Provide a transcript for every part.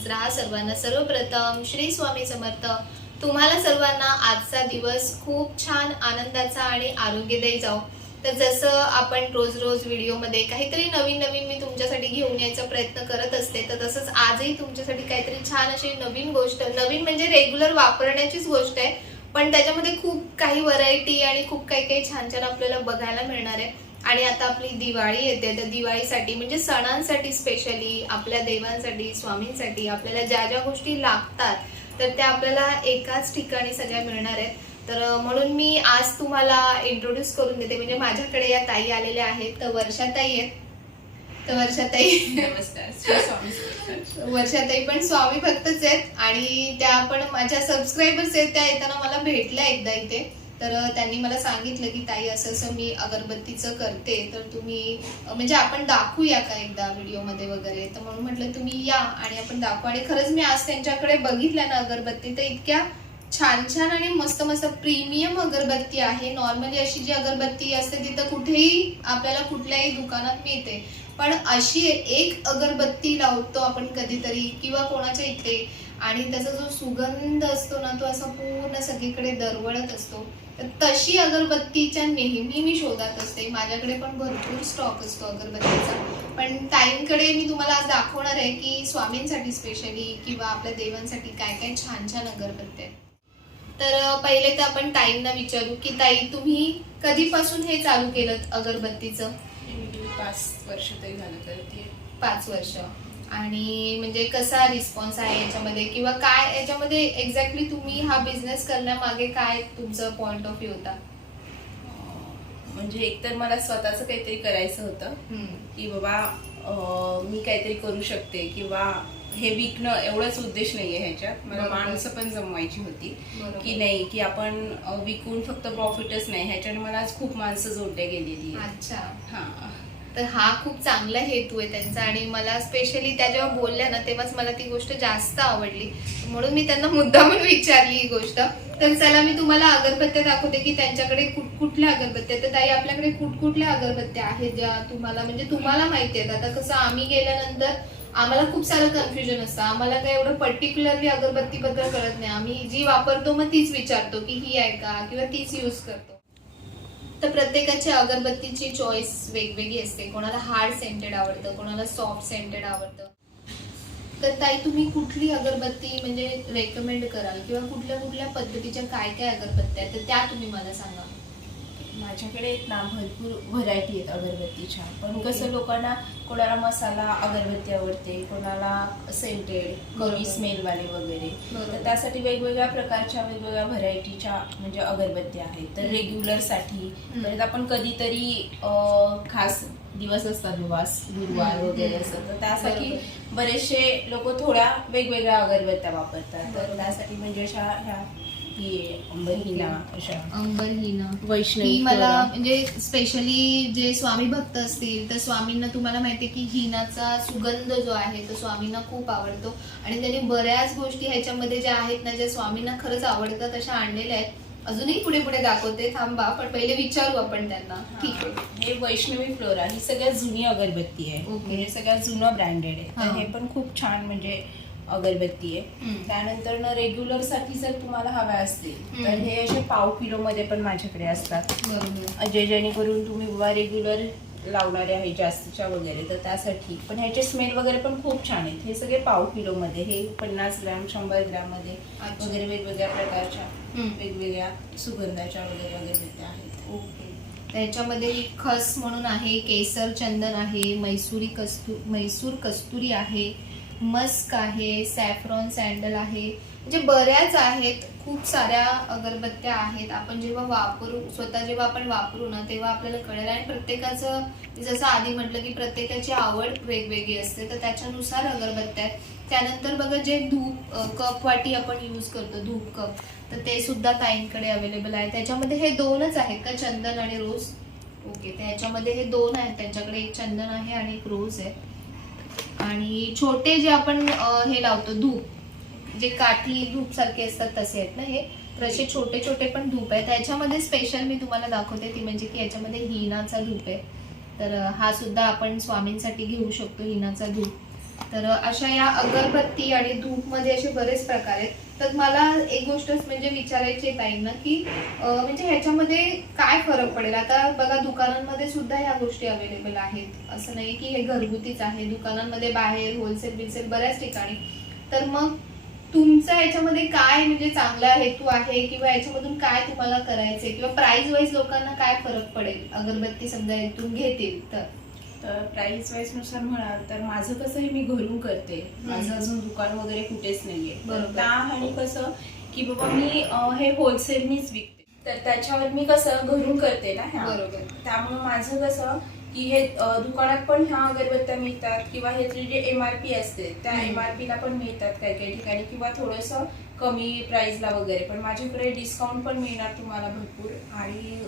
निरोगीपणानेच राहा सर्वांना. सर्वप्रथम श्री स्वामी समर्थ. तुम्हाला सर्वांना आजचा दिवस खूप छान आनंदाचा आणि आरोग्यदायी जाओ. तर जसं आपण रोज रोज व्हिडिओमध्ये काहीतरी नवीन नवीन मी तुमच्यासाठी घेऊन यायचा प्रयत्न करत असते, तर तसंच आजही तुमच्यासाठी काहीतरी छान अशी नवीन गोष्ट, नवीन म्हणजे रेग्युलर वापरण्याचीच गोष्ट आहे, पण त्याच्यामध्ये खूप काही व्हरायटी आणि खूप काही काही छान छान आपल्याला बघायला मिळणार आहे. आणि आता आपली दिवाळी येते, तर दिवाळीसाठी म्हणजे सणांसाठी स्पेशली आपल्या देवांसाठी स्वामींसाठी आपल्याला ज्या ज्या गोष्टी लागतात तर त्या आपल्याला एकाच ठिकाणी सगळ्या मिळणार आहेत. तर म्हणून मी आज तुम्हाला इंट्रोड्यूस करून देते. म्हणजे माझ्याकडे या ताई आलेल्या आहेत, तर वर्षाताई आहेत. तर वर्षाताई नमस्कार. श्री स्वामी समर्थ. वर्षाताई पण स्वामी भक्तच आहेत आणि त्या पण माझ्या सबस्क्रायबर्स आहेत. त्या येताना मला भेटल्या एकदा इथे, तर त्यांनी मला सांगितलं की ताई असं असं मी अगरबत्तीचं करते, तर तुम्ही म्हणजे आपण दाखवूया का एकदा व्हिडिओमध्ये वगैरे. तर म्हणून म्हटलं तुम्ही या आणि आपण दाखवू. आणि खरंच मी आज त्यांच्याकडे बघितल्या ना अगरबत्ती, तर इतक्या छान छान आणि मस्त मस्त प्रीमियम अगरबत्ती आहे. नॉर्मली अशी जी अगरबत्ती असते तिथं कुठेही आपल्याला कुठल्याही दुकानात मिळते, पण अशी एक अगरबत्ती लावतो आपण कधीतरी किंवा कोणाच्या इथे, आणि त्याचा जो सुगंध असतो ना तो असा पूर्ण सगळीकडे दरवळत असतो. तर तशी अगरबत्तीच्या नेहमी मी शोधात असते. माझ्याकडे पण भरपूर स्टॉक असतो अगरबत्तीचा, पण ताईंकडे मी तुम्हाला आज दाखवणार आहे की स्वामींसाठी स्पेशली किंवा आपल्या देवांसाठी काय काय छान छान अगरबत्ती आहेत. तर पहिले तर आपण ताईंना विचारू की ताई तुम्ही कधीपासून हे चालू केलं अगरबत्तीचं? 5 वर्ष तरी झालं करते. 5 वर्ष. आणि म्हणजे कसा रिस्पॉन्स आहे याच्यामध्ये, किंवा काय याच्यामध्ये एक्झॅक्टली तुम्ही हा बिझनेस करण्यामागे काय तुमचं पॉइंट ऑफ व्ह्यू होता? म्हणजे एकतर मला स्वतःचं काहीतरी करायचं होतं की बाबा मी काहीतरी करू शकते, किंवा हे विकणं एवढाच उद्देश नाहीये ह्याच्यात. मला बरोबर. माणसं पण जमवायची होती बरोबर. की नाही की आपण विकून फक्त प्रॉफिटच नाही, ह्याच्याने मला आज खूप माणसं जोडल्या गेलेली आहेत. अच्छा. हा. तर हा खूप चांगला हेतू आहे त्यांचा, आणि मला स्पेशली त्या जेव्हा बोलल्या ना तेव्हाच मला ती गोष्ट जास्त आवडली, म्हणून मी त्यांना मुद्दामून विचारली ही गोष्ट. तर चला मी तुम्हाला अगरबत्त्या दाखवते की त्यांच्याकडे कुठल्या अगरबत्त्या. तर ताई आपल्याकडे कुठल्या अगरबत्त्या आहेत ज्या तुम्हाला म्हणजे तुम्हाला माहिती आहेत? आता कसं आम्ही गेल्यानंतर आम्हाला खूप सारं कन्फ्युजन असतं, आम्हाला काय एवढं पर्टिक्युलरली अगरबत्ती बद्दल कळत नाही. आम्ही जी वापरतो मग तीच विचारतो की ही आहे का, किंवा तीच यूज करतो. तर प्रत्येकाची अगरबत्तीची चॉईस वेगवेगळी असते. कोणाला हार्ड सेंटेड आवडतं, कोणाला सॉफ्ट सेंटेड आवडतं. तर ताई तुम्ही कुठली अगरबत्ती म्हणजे रेकमेंड कराल, किंवा कुठल्या कुठल्या पद्धतीच्या काय काय अगरबत्त्या आहेत तर त्या तुम्ही मला सांगा. माझ्याकडे आहेत ना भरपूर व्हरायटी आहेत अगरबत्तीच्या, पण ओके. कसं लोकांना कोणाला मसाला अगरबत्ती आवडते, कोणाला सेंटेड, बरोबर. कमी स्मेलवाले वगैरे. बरोबर. तर त्यासाठी वेगवेगळ्या प्रकारच्या वेगवेगळ्या व्हरायटीच्या म्हणजे अगरबत्त्या आहेत. तर रेग्युलरसाठी परत आपण कधीतरी खास दिवस असतात विवास गुरुवार वगैरे असं, तर त्यासाठी बरेचसे लोक थोड्या वेगवेगळ्या अगरबत्त्या वापरतात. तर त्यासाठी म्हणजे अशा ह्या अंबरहीना, अशा अंबरहीना, वैष्णवी ही मला फ्लोरा. म्हणजे स्पेशली जे स्वामी भक्त असतील तर स्वामींना तुम्हाला माहिती आहे की हिनाचा सुगंध जो आहे तो स्वामींना खूप आवडतो, आणि त्यांनी बऱ्याच गोष्टी ह्याच्यामध्ये ज्या आहेत ना ज्या स्वामींना खरंच आवडतात अशा आणलेल्या आहेत. अजूनही पुढे पुढे दाखवते, थांबा, पण पहिले विचारू आपण त्यांना. ठीक आहे. हे वैष्णवी फ्लोरा ही सगळ्यात जुनी अगरबत्ती आहे. ओके. म्हणजे सगळ्यात जुनं ब्रँडेड आहे. हा. तर हे पण खूप छान म्हणजे अगरबत्ती आहे. त्यानंतर ना रेग्युलर साठी जर तुम्हाला हव्या असतील तर हे असे पाव किलो मध्ये पण माझ्याकडे असतात. बरोबर. जेणेकरून तुम्ही बाबा रेग्युलर लावणारे आहे जास्तच्या वगैरे, तर त्यासाठी पण ह्याचे स्मेल वगैरे पण खूप छान आहेत. हे सगळे पाव किलो मध्ये, हे 50 ग्रॅम 100 ग्रॅम मध्ये अच्छा. वगैरे वेगवेगळ्या प्रकारच्या वेगवेगळ्या सुगंधाच्या वगैरे अगरबत्त्या आहेत. ओके. त्याच्यामध्ये खस म्हणून आहे, केसर चंदन आहे, मैसूर कस्तुरी आहे, मस्क आहे, सॅफ्रॉन सॅन्डल आहे, म्हणजे बऱ्याच आहेत. खूप साऱ्या अगरबत्त्या आहेत. आपण जेव्हा वापरू, स्वतः जेव्हा आपण वापरू ना तेव्हा आपल्याला कळेल. आणि प्रत्येकाचं जसं आधी म्हटलं की प्रत्येकाची आवड वेगवेगळी असते, तर त्याच्यानुसार अगरबत्त्या आहेत. त्यानंतर बघा जे धूप कप वाटी आपण यूज करतो, धूप कप, तर ते सुद्धा ताईंकडे अवेलेबल आहे. त्याच्यामध्ये हे 2च आहेत का, चंदन आणि रोज? ओके. त्याच्यामध्ये हे 2 आहेत त्यांच्याकडे, एक चंदन आहे आणि एक रोज आहे. आणि छोटे जे आपण हे लावतो धूप, जे काठी धूप सारखे असतात तसे आहेत ना हे, तर असे छोटे छोटे पण धूप आहेत. त्याच्यामध्ये स्पेशल मी तुम्हाला दाखवते ती म्हणजे की याच्यामध्ये हिनाचा धूप आहे. तर हा सुद्धा आपण स्वामींसाठी घेऊ शकतो, हिनाचा धूप. तर अशा या अगरबत्ती आणि धूप मध्ये असे बरेच प्रकार आहेत. तर मला एक गोष्ट म्हणजे विचारायची आहे ताईंना की म्हणजे ह्याच्यामध्ये काय फरक पडेल. आता बघा दुकानांमध्ये सुद्धा ह्या गोष्टी अवेलेबल आहेत, असं नाही की हे घरगुतीच आहे, दुकानांमध्ये बाहेर होलसेल बिलसेल बऱ्याच ठिकाणी. तर मग तुमचा याच्यामध्ये काय म्हणजे चांगला हेतू आहे किंवा याच्यामधून काय तुम्हाला करायचंय किंवा प्राइस वाईज लोकांना काय फरक पडेल अगरबत्ती समजा इथून घेतील तर? तर प्राइस वाईज नुसार म्हणाल तर माझं कसं आहे, मी घरून करते, माझं अजून दुकान वगैरे कुठेच नाहीये. बरोबर. त्या आणि कसं की बाबा मी हे होलसेलनीच विकते, तर त्याच्यावर मी कसं घरून करते ना ह्या, बरोबर. त्यामुळे माझं कसं की हे दुकानात पण ह्या अगरबत्त्या मिळतात किंवा ह्याची जे MRP असते त्या MRP ला पण मिळतात काही काही ठिकाणी किंवा थोडंसं कमी प्राइसला वगैरे, पण माझ्याकडे डिस्काउंट पण मिळणार तुम्हाला भरपूर. आणि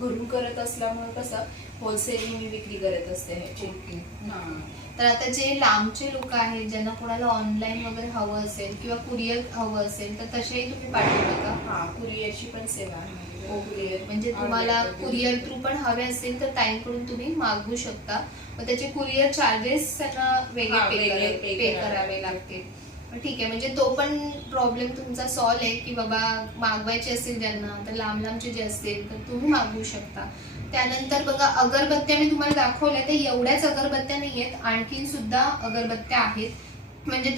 घरून करत असल्यामुळे कसं होलसेल मी विक्री करत असते ह्याची. तर आता जे लांबचे लोक आहेत ज्यांना कोणाला ऑनलाईन वगैरे हवं असेल किंवा कुरिअर हवं असेल तर तसेही तुम्ही पाठवता का? हा, कुरिअरची पण सेवा आहे. कुरिअर म्हणजे तुम्हाला कुरिअर थ्रू पण हवे असेल तर ताईंकडून तुम्ही मागवू शकता. मग त्याचे कुरिअर चार्जेस त्यांना वेगळे पे करावे लागतील. ठीक आहे, म्हणजे तो पण प्रॉब्लेम तुमचा सॉल्व्ह आहे की बाबा मागवायचे असेल ज्यांना तर लांब लांबचे जे असतील तर तुम्ही मागवू शकता. त्यानंतर बघा अगरबत्त्या मी तुम्हाला दाखवल्या तर एवढ्याच अगरबत्त्या नाही आहेत, आणखीन सुद्धा अगरबत्त्या आहेत. म्हणजे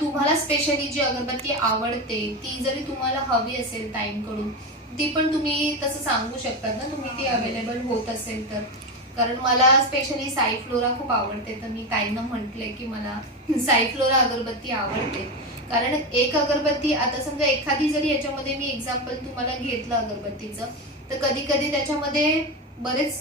तुम्हाला स्पेशली जी अगरबत्ती आवडते ती जरी तुम्हाला हवी असेल ताईंकडून ती पण तुम्ही तसं सांगू शकतात ना तुम्ही, ती अवेलेबल होत असेल तर. कारण मला स्पेशली साई फ्लोरा खूप आवडते, तर मी ताईंना म्हटले की मला साई फ्लोरा अगरबत्ती आवडते. कारण एक अगरबत्ती आता समजा एखादी जरी याच्यामध्ये मी एक्झाम्पल तुम्हाला घेतलं अगरबत्तीचं तर कधी कधी त्याच्यामध्ये बरेच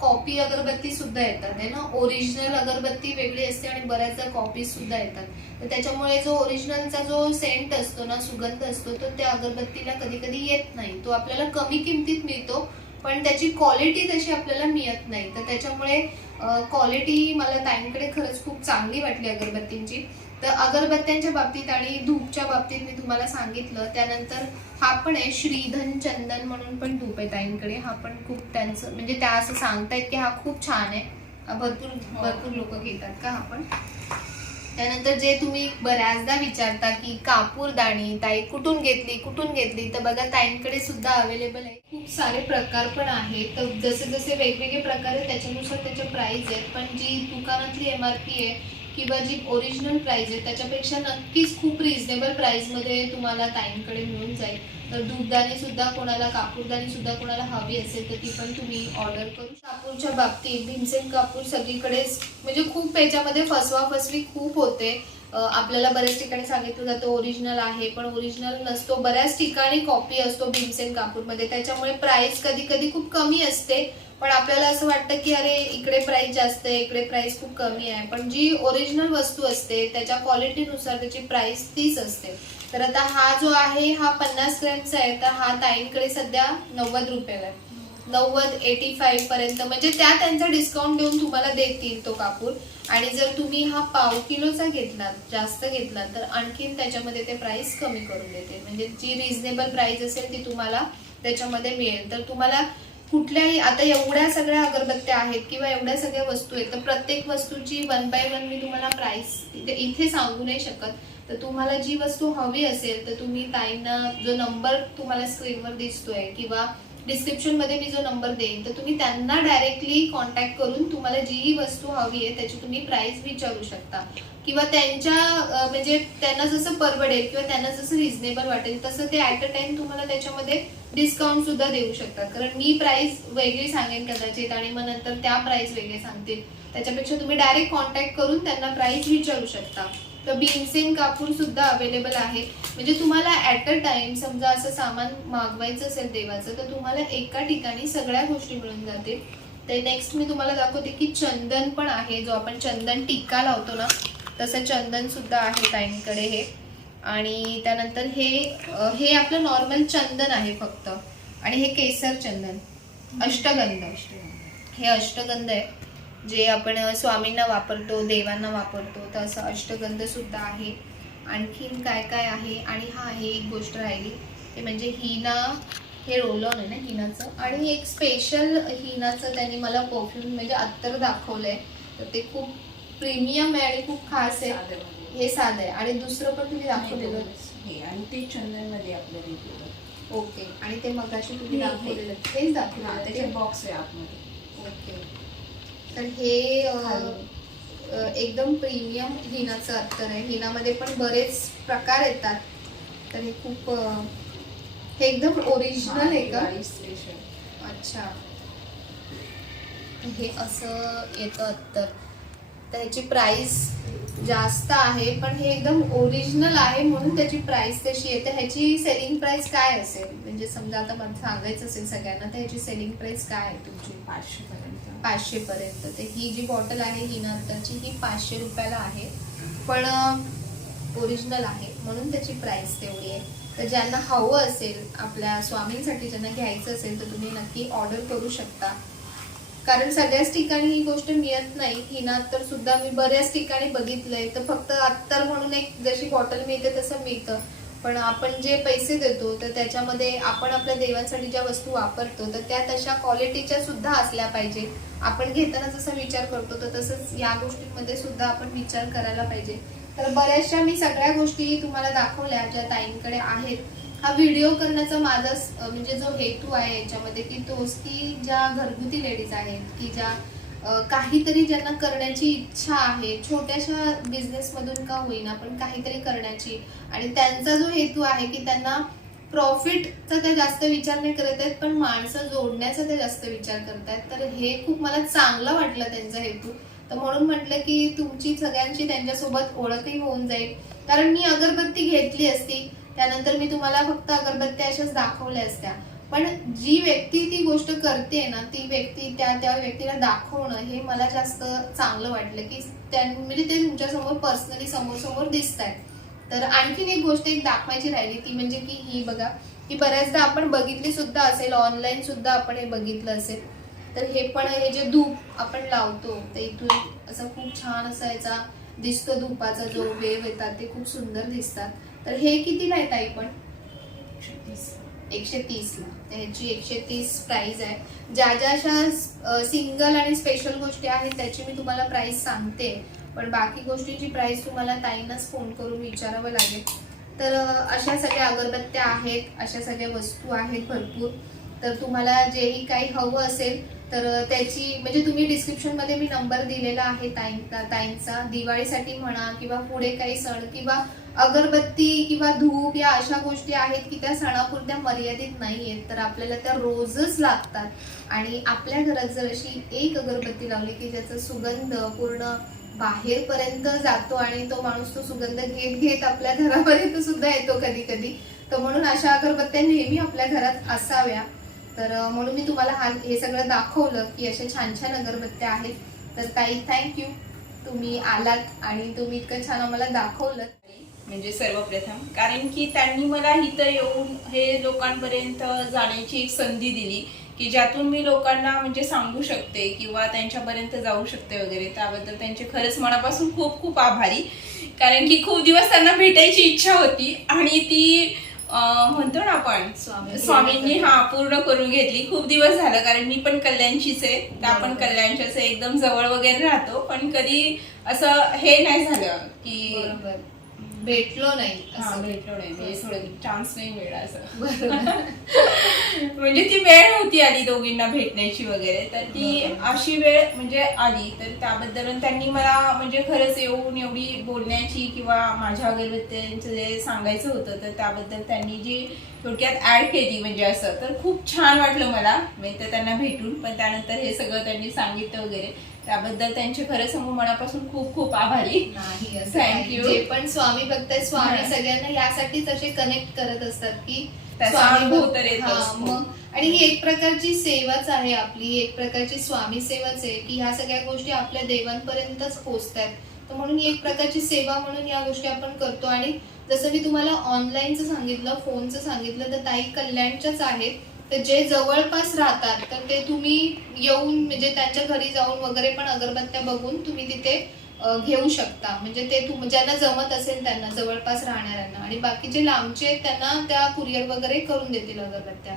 कॉपी अगरबत्ती सुद्धा येतात आहे ना. ओरिजिनल अगरबत्ती वेगळी असते आणि बऱ्याचदा कॉपी सुद्धा येतात. तर त्याच्यामुळे जो ओरिजिनलचा जो सेंट असतो ना, सुगंध असतो, तो त्या अगरबत्तीला कधी कधी येत नाही. तो आपल्याला कमी किमतीत मिळतो पण त्याची क्वालिटी तशी आपल्याला मिळत नाही. तर त्याच्यामुळे क्वालिटी मला ताईंकडे खरंच खूप चांगली वाटली अगरबत्तींची. तर अगरबत्त्यांच्या बाबतीत आणि धूपच्या बाबतीत मी तुम्हाला सांगितलं. त्यानंतर हा पण आहे श्रीधन चंदन म्हणून पण धूप आहे ताईंकडे. हा पण खूप त्यांचं म्हणजे त्या असं सांगतायत की हा खूप छान आहे, भरपूर लोक घेतात का हा पण. त्यानंतर जे तुम्ही बऱ्याचदा विचारता की कापूरदाणी ताई कुठून घेतली तर बघा ताईंकडे सुद्धा अवेलेबल आहे. खूप सारे प्रकार पण आहेत. तर जसे जसे वेगवेगळे प्रकार आहेत त्याच्यानुसार त्याचे प्राइस आहेत. पण जी दुकानातली MRP आहे किंवा जी ओरिजिनल प्राइस आहे त्याच्यापेक्षा नक्कीच खूप रिझनेबल प्राइसमध्ये तुम्हाला ताईंकडे मिळून जाईल. तर धूपदाणी सुद्धा कोणाला, कापूरदाणी सुद्धा कोणाला हवी असेल तर ती पण तुम्ही ऑर्डर करू. कापूरच्या बाबतीत भीमसेन कापूर सगळीकडेच म्हणजे खूप याच्यामध्ये फसवी खूप होते. आपल्याला बऱ्याच ठिकाणी सांगितलं जातं ओरिजिनल आहे पण ओरिजिनल नसतो. बऱ्याच ठिकाणी कॉपी असतो भीमसेन कापूरमध्ये, त्याच्यामुळे प्राइस कधी कधी खूप कमी असते. पण आपल्याला असं वाटतं की अरे इकडे प्राइस जास्त आहे, इकडे प्राइस खूप कमी आहे. पण जी ओरिजिनल वस्तू असते त्याच्या क्वालिटीनुसार त्याची प्राइस तीच असते. तर आता हा जो आहे हा 50 ग्रॅमचा आहे. तर हा ताईंकडे सध्या 90 रुपयाला आहे. 90-85 पर्यंत म्हणजे त्यांचा डिस्काउंट देऊन तुम्हाला देतील तो कापूर. आणि जर तुम्ही हा पाव किलोचा घेतलात, जास्त घेतलात तर आणखीन त्याच्यामध्ये ते प्राइस कमी करून देते. म्हणजे जी रिझनेबल प्राइस असेल ती तुम्हाला त्याच्यामध्ये मिळेल. तर तुम्हाला कुठल्याही आता एवढ्या सगळ्या अगरबत्त्या आहेत किंवा एवढ्या सगळ्या वस्तू आहेत तर प्रत्येक वस्तूची 1 बाय 1 मी तुम्हाला प्राइस इथे सांगू नाही शकत. तर तुम्हाला जी वस्तू हवी असेल तर तुम्ही ताईंना जो नंबर तुम्हाला स्क्रीनवर दिसतोय किंवा डिस्क्रिप्शन मध्ये मी जो नंबर देईन तर तुम्ही त्यांना डायरेक्टली कॉन्टॅक्ट करून तुम्हाला जी वस्तू हवी आहे त्याची तुम्ही प्राइस विचारू शकता. किंवा त्यांच्या म्हणजे त्यांना जसं परवडेल किंवा त्यांना जसं रिझनेबल वाटेल तसं ते ऍट अ टाइम तुम्हाला त्याच्यामध्ये डिस्काउंट सुद्धा देऊ शकतात. कारण मी प्राइस वेगळी सांगेन कदाचित आणि मग नंतर त्या प्राइस वेगळे सांगतील. त्याच्यापेक्षा तुम्ही डायरेक्ट कॉन्टॅक्ट करून त्यांना प्राइस विचारू शकता. तर भीमसेन कापूर सुद्धा अवेलेबल आहे. म्हणजे तुम्हाला ऍट अ टाइम समजा असं सामान मागवायचं असेल देवाचं तर तुम्हाला एका ठिकाणी सगळ्या गोष्टी मिळून जातील. ते नेक्स्ट मी तुम्हाला दाखवते की चंदन पण आहे, जो आपण चंदन टिक्का लावतो ना तसं चंदन सुद्धा आहे ताईंकडे हे. आणि त्यानंतर हे आपलं नॉर्मल चंदन आहे फक्त. आणि हे केसर चंदन अष्टगंध, हे अष्टगंध आहे जे आपण स्वामींना वापरतो, देवांना वापरतो. तर असं अष्टगंध सुद्धा आहे. आणखीन काय काय आहे. आणि हा आहे एक गोष्ट राहिली ते म्हणजे हिना, हे रोल ऑन आहे ना हिनाचं. आणि एक स्पेशल हिनाचं त्यांनी मला परफ्यूम म्हणजे अत्तर दाखवलंय. तर ते खूप प्रीमियम आहे आणि खूप खास आहे. साध्यामध्ये. हे साधं आहे आणि दुसरं पण तुम्ही दाखवलेलं. हे आणि ते चंदन मध्ये आपलं रेग्युलर. ओके. आणि ते मगाशी तुम्ही हे- दाखवलेलं तेच हा, दाखवलेलं त्याच्यात ते. बॉक्स आहे आतमध्ये. ओके. तर हे खाली. एकदम प्रीमियम हिनाचं अत्तर आहे. हिनामध्ये पण बरेच प्रकार येतात. तर हे खूप हे एकदम ओरिजिनल आहे का? स्पेशल. अच्छा. हे असं येतं अत्तर. तर ह्याची प्राइस जास्त आहे पण हे एकदम ओरिजिनल आहे म्हणून त्याची प्राइस तशी येते. ह्याची सेलिंग प्राइस काय असेल म्हणजे समजा आता मला सांगायचं असेल सगळ्यांना तर ह्याची सेलिंग प्राइस काय आहे तुमची? 500 पर्यंत. 500 पर्यंत. तर ही जी बॉटल आहे हिना अत्तरची ही 500 रुपयाला आहे पण ओरिजिनल आहे म्हणून त्याची प्राइस तेवढी आहे. तर ज्यांना हवं असेल आपल्या स्वामींसाठी ज्यांना घ्यायचं असेल तर तुम्ही नक्की ऑर्डर करू शकता. कारण सगळ्याच ठिकाणी ही गोष्ट मिळत नाही. हिना अत्तर सुद्धा मी बऱ्याच ठिकाणी बघितलंय तर फक्त अत्तर म्हणून एक जशी बॉटल मिळते तसं मिळतं पण आपण जे पैसे देतो तर त्याच्यामध्ये आपण आपल्या देवांसाठी ज्या वस्तू वापरतो तर त्या तशा क्वालिटीच्या सुद्धा असल्या पाहिजे. आपण घेताना जसा विचार करतो तर तसंच या गोष्टींमध्ये सुद्धा आपण विचार करायला पाहिजे. तर बऱ्याचशा मी सगळ्या गोष्टी तुम्हाला दाखवल्या ज्या ताईंकडे आहेत. हा व्हिडिओ करण्याचा माझा म्हणजे जो हेतू आहे याच्यामध्ये की तोच की ज्या घरगुती लेडीज आहेत की ज्या काहीतरी ज्यांना करण्याची इच्छा आहे छोट्याशा बिझनेस मधून का होईना पण काहीतरी करण्याची आणि त्यांचा जो हेतू आहे की त्यांना प्रॉफिटचा ते जास्त विचार नाही करत आहेत पण माणसं जोडण्याचा ते जास्त विचार करतायत. तर हे खूप मला चांगलं वाटलं त्यांचा हेतू. तर म्हणून म्हटलं की तुमची सगळ्यांची त्यांच्यासोबत ओळखही होऊन जाईल. कारण मी अगरबत्ती घेतली असती त्यानंतर मी तुम्हाला फक्त अगरबत्त्या अशाच दाखवल्या असत्या पण जी व्यक्ती ती गोष्ट करते ना ती व्यक्ती त्या व्यक्तीला दाखवणं हे मला जास्त चांगलं वाटलं की म्हणजे ते तुमच्या समोर पर्सनली समोर दिसत आहेत. तर आणखीन एक गोष्ट एक दाखवायची राहिली ती म्हणजे की ही बघा ही बऱ्याचदा आपण बघितली सुद्धा असेल ऑनलाईन सुद्धा आपण हे बघितलं असेल. तर हे पण हे जे धूप आपण लावतो तर इथून असं खूप छान असा याचा दिसतो धुपाचा जो वेव येतात ते खूप सुंदर दिसतात. तर हे कितीला आहे ताई पण? 130 ला. ह्याची 130 प्राइस आहे. ज्या ज्या अशा सिंगल आणि स्पेशल गोष्टी आहेत त्याची मी तुम्हाला प्राइस सांगते पण बाकी गोष्टींची प्राइस तुम्हाला ताईंनाच फोन करून विचारावं लागेल. तर अशा सगळ्या अगरबत्त्या आहेत अशा सगळ्या वस्तू आहेत भरपूर. तर तुम्हाला जेही काही हवं असेल तर त्याची म्हणजे तुम्ही डिस्क्रिप्शन मध्ये मी नंबर दिलेला आहे ताईंचा. दिवाळीसाठी म्हणा किंवा पुढे काही सण किंवा अगरबत्ती किंवा धूप या अशा गोष्टी आहेत की त्या सणापुरत्या मर्यादित नाहीयेत तर आपल्याला त्या रोजच लागतात. आणि आपल्या घरात जर अशी एक अगरबत्ती लावली की ज्याचा सुगंध पूर्ण बाहेर पर्यंत जातो आणि तो माणूस तो सुगंध घेत घेत आपल्या घरापर्यंत सुद्धा येतो कधी कधी. तर म्हणून अशा अगरबत्त्या नेहमी आपल्या घरात असाव्या. तर म्हणून मी तुम्हाला हे सगळं दाखवलं की अशा छान छान अगरबत्त्या आहेत. तर ताई थँक्यू तुम्ही आलात आणि तुम्ही इतकं छान आम्हाला दाखवलं. म्हणजे सर्वप्रथम कारण की त्यांनी मला इथं येऊन हे लोकांपर्यंत जाण्याची एक संधी दिली की ज्यातून मी लोकांना म्हणजे सांगू शकते किंवा त्यांच्यापर्यंत जाऊ शकते वगैरे. त्याबद्दल त्यांचे खरंच मनापासून खूप खूप आभारी. कारण की खूप दिवस त्यांना भेटायची इच्छा होती आणि ती म्हणतो ना आपण स्वामींनी पूर्ण करून घेतली. खूप दिवस झालं कारण मी पण कल्याणचीच आहे त्या पण कल्याणच्याच एकदम जवळ वगैरे राहतो पण कधी असं हे नाही झालं की भेटलो नाही. भेटलो नाही म्हणजे थोडं चान्स नाही मिळाला असं. म्हणजे ती वेळ नव्हती आली दोघींना भेटण्याची वगैरे. तर ती अशी वेळ म्हणजे आली तर त्याबद्दल त्यांनी मला म्हणजे खरंच येऊन एवढी बोलण्याची किंवा माझ्या अगरबत्त्यांचं जे सांगायचं होतं तर त्याबद्दल त्यांनी जी थोडक्यात ऍड केली म्हणजे असं तर खूप छान वाटलं मला म्हणजे त्यांना भेटून. पण त्यानंतर हे सगळं त्यांनी सांगितलं वगैरे त्याबद्दल त्यांचे खरंच मनापासून खूप खूप आभारी. थँक्यू. जे पण स्वामी भक्त आहेत स्वामी सगळ्यांना यासाठीच असे कनेक्ट करत असतात की मग आणि ही एक प्रकारची सेवाच आहे आपली एक प्रकारची स्वामी सेवाच आहे की ह्या सगळ्या गोष्टी आपल्या देवांपर्यंतच पोहोचतात. तर म्हणून ही एक प्रकारची सेवा म्हणून या गोष्टी आपण करतो. आणि जसं मी तुम्हाला ऑनलाईनचं सांगितलं फोनचं सांगितलं तर ताई कल्याणच्याच आहेत. तर जे जवळपास राहतात तर ते तुम्ही येऊन म्हणजे त्यांच्या घरी जाऊन वगैरे पण अगरबत्त्या बघून तुम्ही तिथे घेऊ शकता. म्हणजे ते ज्यांना जमत असेल त्यांना जवळपास राहणाऱ्यांना आणि बाकी जे लांबचे आहेत त्यांना त्या कुरिअर वगैरे करून देतील अगरबत्त्या.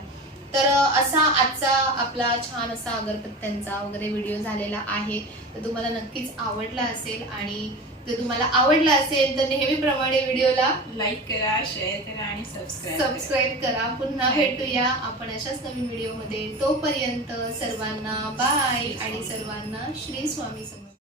तर असा आजचा आपला छान असा अगरबत्त्यांचा वगैरे व्हिडिओ झालेला आहे. तर तुम्हाला नक्कीच आवडला असेल आणि जर तुम्हाला आवडला असेल तर नेहमीप्रमाणे व्हिडिओला लाईक करा, शेअर करा आणि सबस्क्राईब करा. पुन्हा भेटूया आपण अशाच नवीन व्हिडिओमध्ये. तोपर्यंत सर्वांना बाय आणि सर्वांना श्री स्वामी समर्थ.